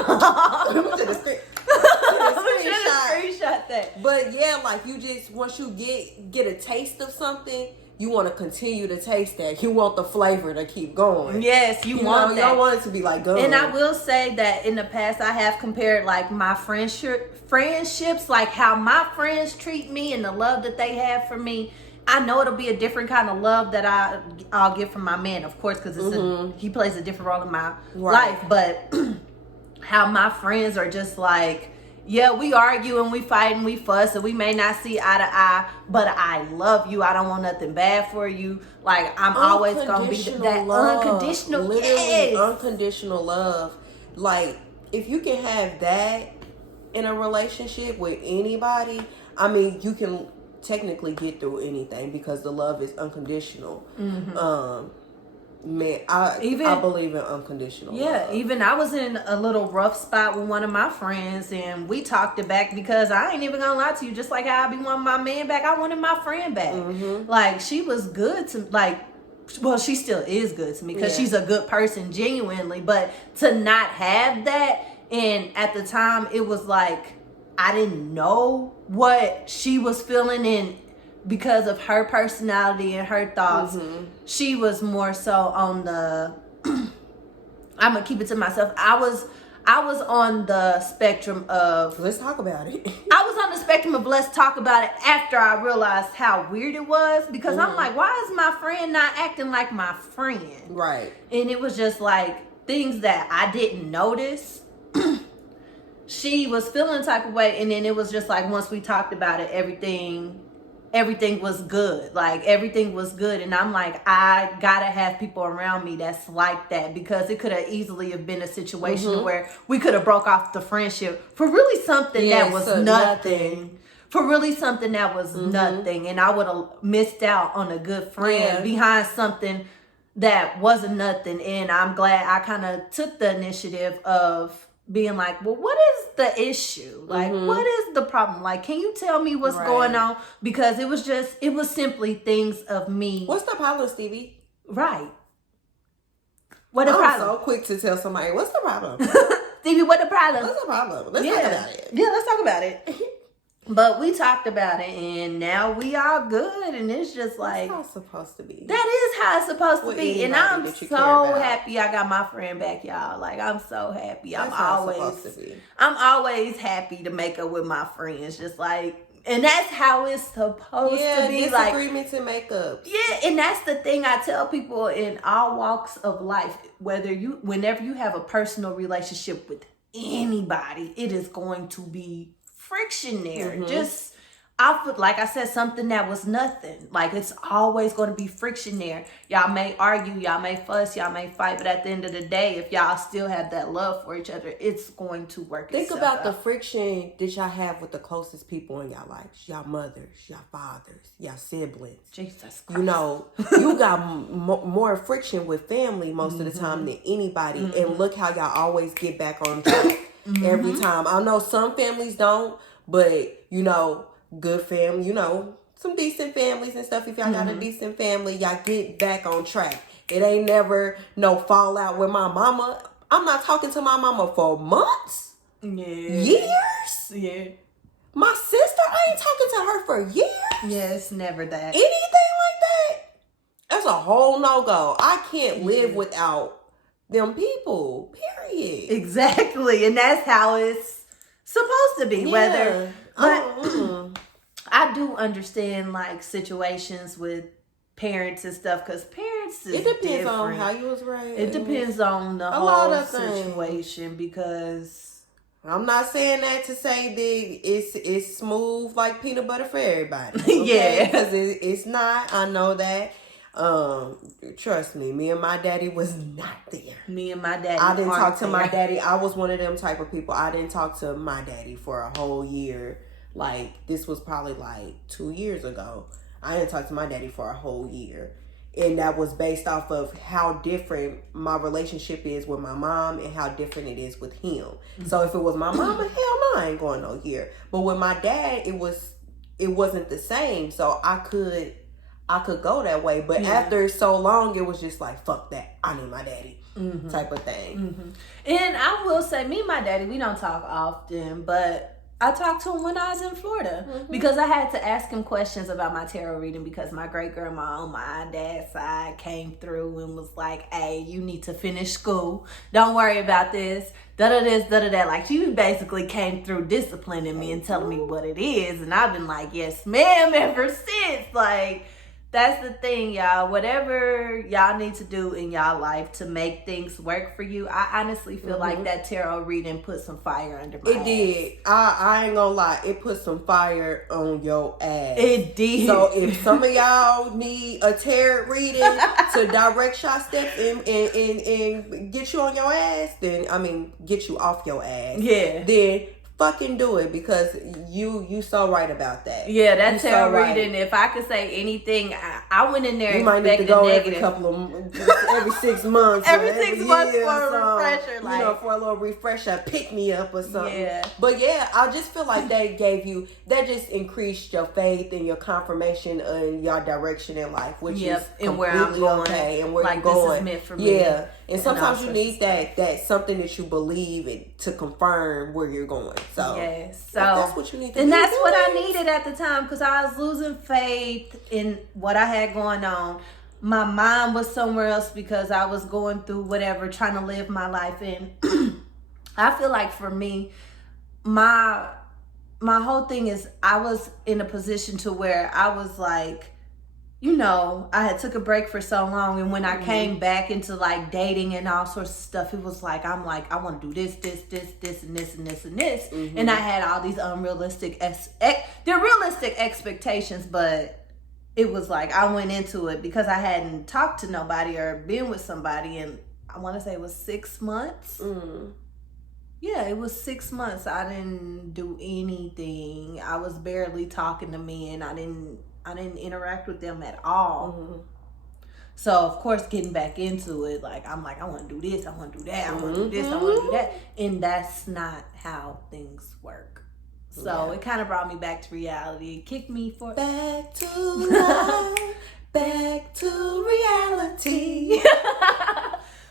I'm to the screen. Screenshot that. But yeah, like you just, once you get a taste of something, you want to continue to taste that. You want the flavor to keep going. Yes, you want that. You don't want it to be like gum. And I will say that in the past, I have compared like my friendships, like how my friends treat me and the love that they have for me. I know it'll be a different kind of love that I'll get from my man, of course, because he plays a different role in my life. But how my friends are just like, yeah, we argue and we fight and we fuss and we may not see eye to eye, but I love you. I don't want nothing bad for you. Like, I'm always going to be that love. unconditional, literally unconditional love. Like, if you can have that in a relationship with anybody, I mean, you can technically get through anything because the love is unconditional. Man, I believe in unconditional love. Even I was in a little rough spot with one of my friends and we talked it back because I ain't even gonna lie to you, just like how I be wanting my man back, I wanted my friend back. Like, she was good to, like, well, she still is good to me because she's a good person genuinely, but to not have that, and at the time it was like I didn't know what she was feeling, and because of her personality and her thoughts, she was more so on the I'm gonna keep it to myself. I was on the spectrum of let's talk about it. I was on the spectrum of let's talk about it after I realized how weird it was, because I'm like, why is my friend not acting like my friend? Right. And it was just like things that I didn't notice. She was feeling a type of way, and then it was just like once we talked about it, everything was good. Like, everything was good. And I'm like, I gotta have people around me that's like that, because it could have easily have been a situation where we could have broke off the friendship for really something that was nothing. For really something that was nothing. And I would have missed out on a good friend behind something that wasn't nothing. And I'm glad I kind of took the initiative of being like, well, what is the issue? Like, what is the problem? Like, can you tell me what's going on? Because it was simply things of me. What's the problem, Stevie? Right. What the problem? I'm so quick to tell somebody, what's the problem? Stevie, what the problem? What's the problem? Let's talk about it. Yeah, let's talk about it. But we talked about it, and now we all good, and it's just like, that's how it's supposed to be. That is how it's supposed to be, and I'm so happy I got my friend back, y'all. Like, I'm so happy. I'm always happy to make up with my friends, just like, and that's how it's supposed to be. Disagreements and makeups. Yeah, and that's the thing I tell people in all walks of life. Whenever you have a personal relationship with anybody, it is going to be friction there. Just like I said, something that was nothing. Like, it's always going to be friction there. Y'all may argue, y'all may fuss, y'all may fight, but at the end of the day, if y'all still have that love for each other, it's going to work. Think about the friction that y'all have with the closest people in y'all lives. Y'all mothers, y'all fathers, y'all siblings. Jesus Christ. You know, you got more friction with family most of the time than anybody. And look how y'all always get back on track every time. I know some families don't, but, you know, good family, you know, some decent families and stuff. If y'all got a decent family, y'all get back on track. It ain't never no fallout with my mama. I'm not talking to my mama for months. Years. Yeah. My sister, I ain't talking to her for years. Yeah, it's never that. Anything like that, that's a whole no-go. I can't live without them people, period. Exactly. And that's how it's supposed to be. I do understand, like, situations with parents and stuff, because parents is it depends different. on how you was raised. It depends on the whole situation, because I'm not saying that to say that it's smooth like peanut butter for everybody. Okay? Because it's not. I know that. Trust me and my daddy was not there. Me and my daddy, I didn't talk to my daddy. I was one of them type of people. I didn't talk to my daddy for a whole year. Like, this was probably like 2 years ago. I didn't talk to my daddy for a whole year. And that was based off of how different my relationship is with my mom and how different it is with him. So if it was my mama, hell no, I ain't going no year. But with my dad, it wasn't the same. So I could I could go that way. But after so long, it was just like, fuck that. I need my daddy type of thing. And I will say, me and my daddy, we don't talk often, but I talked to him when I was in Florida because I had to ask him questions about my tarot reading because my great grandma on my dad's side came through and was like, hey, you need to finish school. Don't worry about this. Da-da-this, da-da-that. Like, she basically came through disciplining me and telling me what it is. And I've been like, yes, ma'am, ever since. Like, that's the thing, y'all. Whatever y'all need to do in y'all life to make things work for you, I honestly feel like that tarot reading put some fire under my ass. It did. I ain't gonna lie. It put some fire on your ass. It did. So if some of y'all need a tarot reading to direct y'all steps and get you on your ass, then, I mean, get you off your ass. Yeah. Then fucking do it because you so right about that. Yeah, that you tarot so right. reading, if I could say anything, I went in there you might need to go every 6 months. every 6 months for a refresher. Like, you know, for a little refresher, pick me up or something. Yeah. But yeah, I just feel like that just increased your faith and your confirmation in your direction in life, which is and where I'm going, okay, and where like you're going. This is meant for me. Yeah. And sometimes you need that something that you believe in to confirm where you're going. So, yes. So that's what you need to do. And that's what I needed at the time because I was losing faith in what I had going on. My mind was somewhere else because I was going through whatever, trying to live my life. And I feel like for me, my whole thing is I was in a position to where I was like, you know, I had took a break for so long, and when I came back into like dating and all sorts of stuff, it was like I want to do this, and this. And I had all these unrealistic, they're realistic expectations, but it was like I went into it because I hadn't talked to nobody or been with somebody, and I want to say it was 6 months. Yeah, it was 6 months. I didn't do anything. I was barely talking to men. I didn't interact with them at all. So of course, getting back into it, like I'm like, I want to do this, I want to do that, I want to do this, I want to do that, and that's not how things work. So it kind of brought me back to reality. It kicked me back to life, back to reality.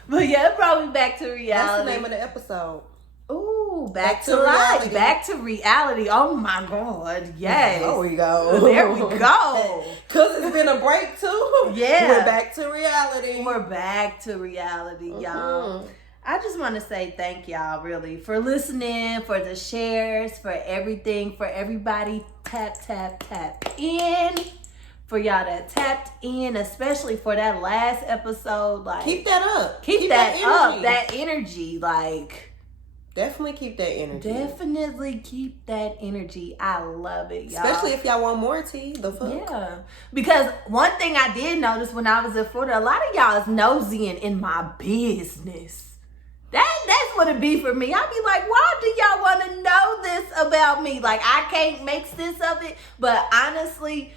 But yeah, it brought me back to reality. That's the name of the episode. Ooh, back to life, back to reality. Oh my God, yes. There we go. There we go. Cause it's been a break too. Yeah, we're back to reality. We're back to reality, y'all. I just want to say thank y'all really for listening, for the shares, for everything, for everybody tap in. For y'all that tapped in, especially for that last episode. Like, keep that up. Keep that up. That energy, like. Definitely keep that energy. Definitely keep that energy. I love it, y'all. Especially if y'all want more tea. The fuck? Yeah. Because one thing I did notice when I was in Florida, a lot of y'all is nosy in my business. That's what it be for me. I be like, why do y'all want to know this about me? Like, I can't make sense of it. But honestly,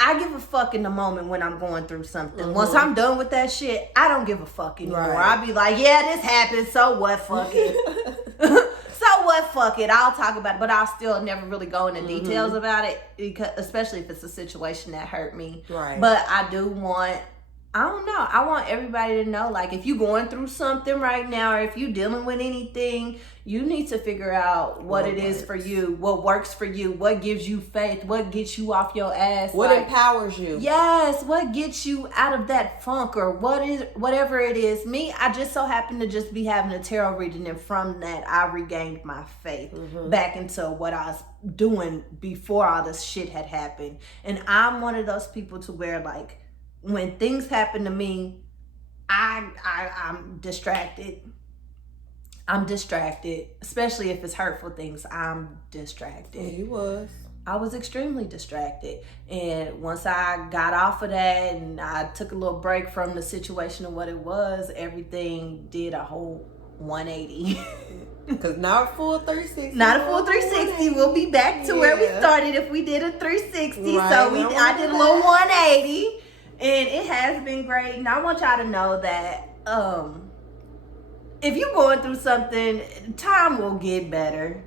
I give a fuck in the moment when I'm going through something. Once I'm done with that shit, I don't give a fuck anymore. Right. I be like, yeah, this happened. So what? Fuck it. So what? Fuck it. I'll talk about it, but I'll still never really go into details about it, because especially if it's a situation that hurt me. Right. But I do want, I don't know, I want everybody to know, like, if you're going through something right now, or if you're dealing with anything, you need to figure out what it is for you, what works for you, what gives you faith, what gets you off your ass, what empowers you. Yes, what gets you out of that funk, or whatever it is. Me, I just so happen to just be having a tarot reading, and from that I regained my faith back into what I was doing before all this shit had happened. And I'm one of those people to where, like, when things happen to me, I'm distracted. I'm distracted, especially if it's hurtful things. I'm distracted. Yeah, you was. I was extremely distracted. And once I got off of that and I took a little break from the situation of what it was, everything did a whole 180. Because not a full 360. Not a full 360. We'll be back to where we started if we did a 360. Right, so I did a little 180. And it has been great. And I want y'all to know that if you're going through something, time will get better.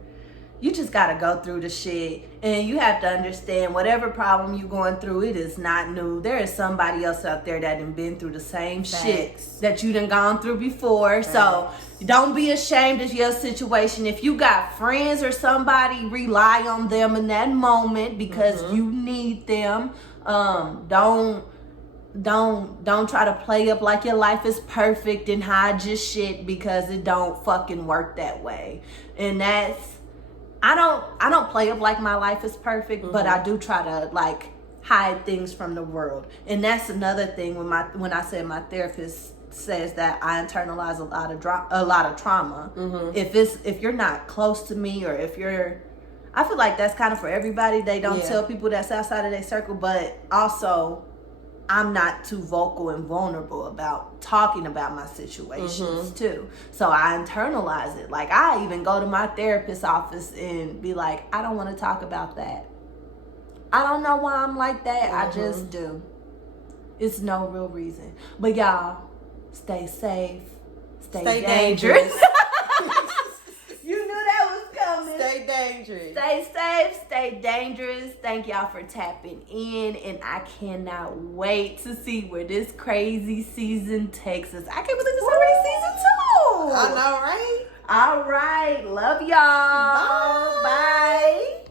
You just got to go through the shit. And you have to understand, whatever problem you're going through, it is not new. There is somebody else out there that done been through the same shit that you done gone through before. So don't be ashamed of your situation. If you got friends or somebody, rely on them in that moment because you need them. Don't try to play up like your life is perfect and hide your shit, because it don't fucking work that way. And I don't play up like my life is perfect, but I do try to like hide things from the world. And that's another thing when I said my therapist says that I internalize a lot of trauma. If you're not close to me, or I feel like that's kind of for everybody. They don't tell people that's outside of their circle, but also I'm not too vocal and vulnerable about talking about my situations too. So I internalize it. Like, I even go to my therapist's office and be like, I don't want to talk about that. I don't know why I'm like that. I just do. It's no real reason. But y'all, stay safe. Stay dangerous. You knew that was coming. Stay dangerous. Stay safe, stay dangerous. Thank y'all for tapping in, and I cannot wait to see where this crazy season takes us. I can't believe it's already season 2. I know, right? All right. Love y'all. Bye. Bye.